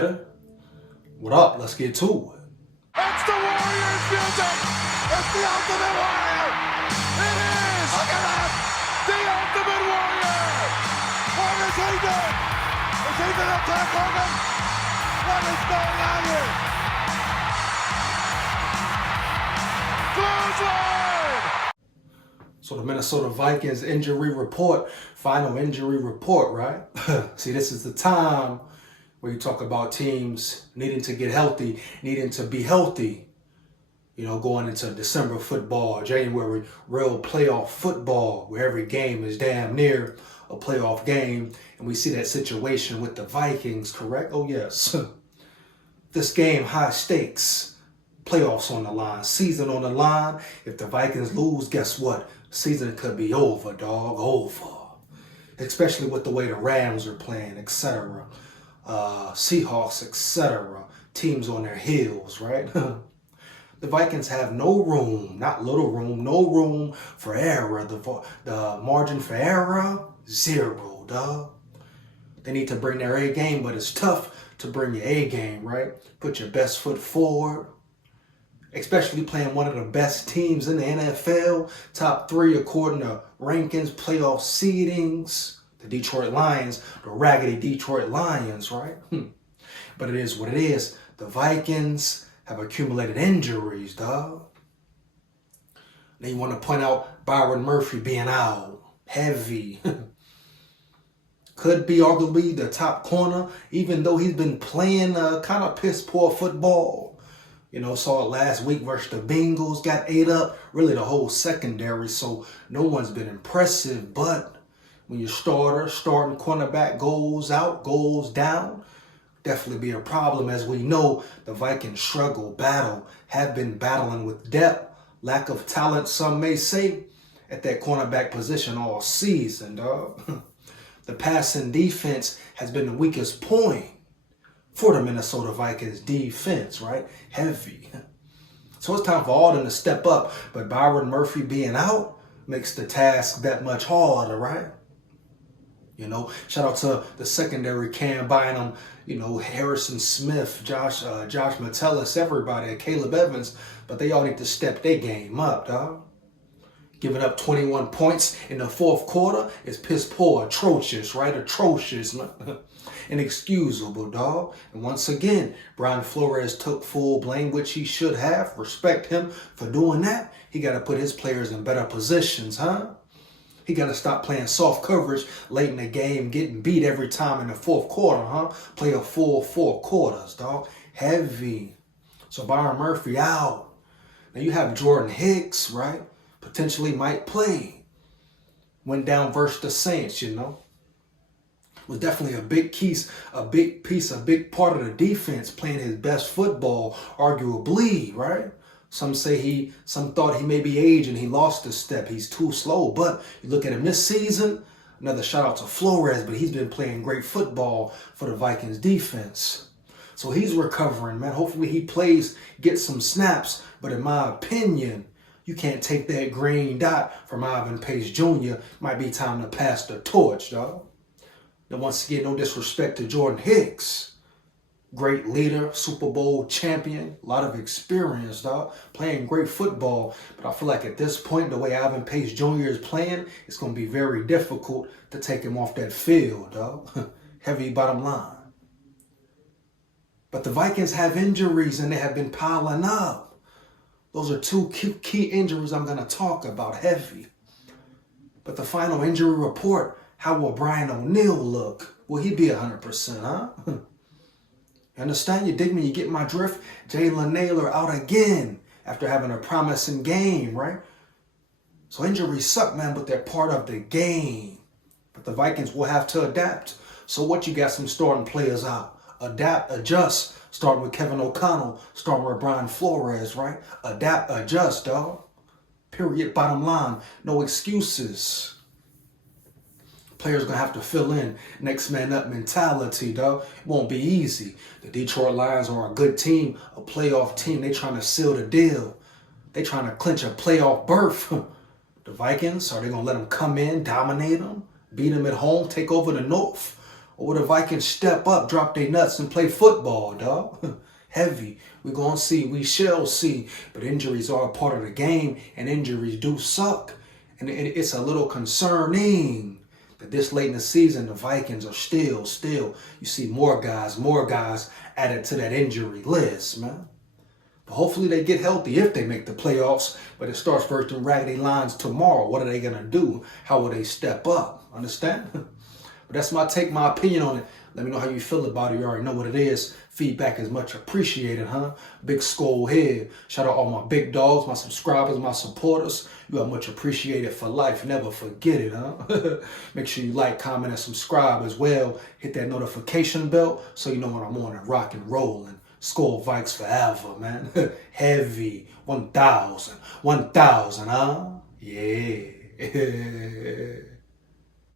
ready? What up? Let's get to it. It's the Warriors music! It's the Ultimate Warrior! It is! Look at that! The Ultimate Warrior! What is he doing? Is he going to attack Hogan? What is going on here? Clothesline! So the Minnesota Vikings injury report, final injury report, right? See, this is the time where you talk about teams needing to get healthy, needing to be healthy, you know, going into December football, January, real playoff football, where every game is damn near a playoff game. And we see that situation with the Vikings, correct? Oh, yes. This game, high stakes, playoffs on the line, season on the line. If the Vikings lose, guess what? Season could be over, dog, over. Especially with the way the Rams are playing, etc. Seahawks, etc. Teams on their heels, right? The Vikings have no room, not little room, no room for error. The margin for error, zero, dog. They need to bring their A game, but it's tough to bring your A game, right? Put your best foot forward. Especially playing one of the best teams in the NFL, top 3 according to rankings, playoff seedings, the Detroit Lions, the raggedy Detroit Lions, right? But it is what it is. The Vikings have accumulated injuries, dog. Then you want to point out Byron Murphy being out, heavy. Could be arguably the top corner, even though he's been playing kind of piss poor football. You know, saw it last week versus the Bengals, got ate up, really the whole secondary, so no one's been impressive. But when your starting cornerback goes out, goes down, definitely be a problem. As we know, the Vikings have been battling with depth, lack of talent, some may say, at that cornerback position all season, dog. The passing defense has been the weakest point for the Minnesota Vikings defense, right? Heavy. So it's time for all of them to step up. But Byron Murphy being out makes the task that much harder, right? You know, shout out to the secondary, Cam Bynum, you know, Harrison Smith, Josh Metellus, everybody, Caleb Evans. But they all need to step their game up, dog. Giving up 21 points in the fourth quarter is piss poor, atrocious, right? Atrocious, inexcusable, dog. And once again, Brian Flores took full blame, which he should have. Respect him for doing that. He got to put his players in better positions, huh? He got to stop playing soft coverage late in the game, getting beat every time in the fourth quarter, huh? Play a full 4 quarters, dog. Heavy. So Byron Murphy out. Now you have Jordan Hicks, right? Potentially might play. Went down versus the Saints, you know. Was definitely a big part of the defense, playing his best football, arguably, right? Some thought he may be aging, he lost a step, he's too slow. But you look at him this season, another shout out to Flores, but he's been playing great football for the Vikings defense. So he's recovering, man. Hopefully he plays, gets some snaps. But in my opinion, you can't take that green dot from Ivan Pace Jr. Might be time to pass the torch, dog. Now, once again, no disrespect to Jordan Hicks. Great leader, Super Bowl champion, a lot of experience, dog. Playing great football. But I feel like at this point, the way Ivan Pace Jr. is playing, it's going to be very difficult to take him off that field, dog. Heavy bottom line. But the Vikings have injuries, and they have been piling up. Those are 2 key injuries I'm going to talk about, heavy. But the final injury report, how will Brian O'Neill look? Will he be 100%, huh? You understand? You dig me? You get my drift? Jalen Naylor out again after having a promising game, right? So injuries suck, man, but they're part of the game. But the Vikings will have to adapt. So what, you got some starting players out. Adapt, adjust. Starting with Kevin O'Connell, starting with Brian Flores, right? Adapt, adjust, dog. Period, bottom line. No excuses. Players going to have to fill in. Next man up mentality, dog. It won't be easy. The Detroit Lions are a good team, a playoff team. They trying to seal the deal. They trying to clinch a playoff berth. The Vikings, are they going to let them come in, dominate them, beat them at home, take over the North? Or will the Vikings step up, drop their nuts, and play football, dog? Heavy. We're going to see. We shall see. But injuries are a part of the game, and injuries do suck. And it's a little concerning that this late in the season, the Vikings are still, you see more guys added to that injury list, man. But hopefully they get healthy if they make the playoffs. But it starts versus them raggedy lines tomorrow. What are they going to do? How will they step up? Understand? But that's my take, my opinion on it. Let me know how you feel about it. You already know what it is. Feedback is much appreciated, huh? Big SKOL here. Shout out all my big dogs, my subscribers, my supporters. You are much appreciated for life. Never forget it, huh? Make sure you like, comment, and subscribe as well. Hit that notification bell so you know when I'm on and rock and rolling. SKOL Vikes forever, man. Heavy. 1,000. 1,000, huh? Yeah.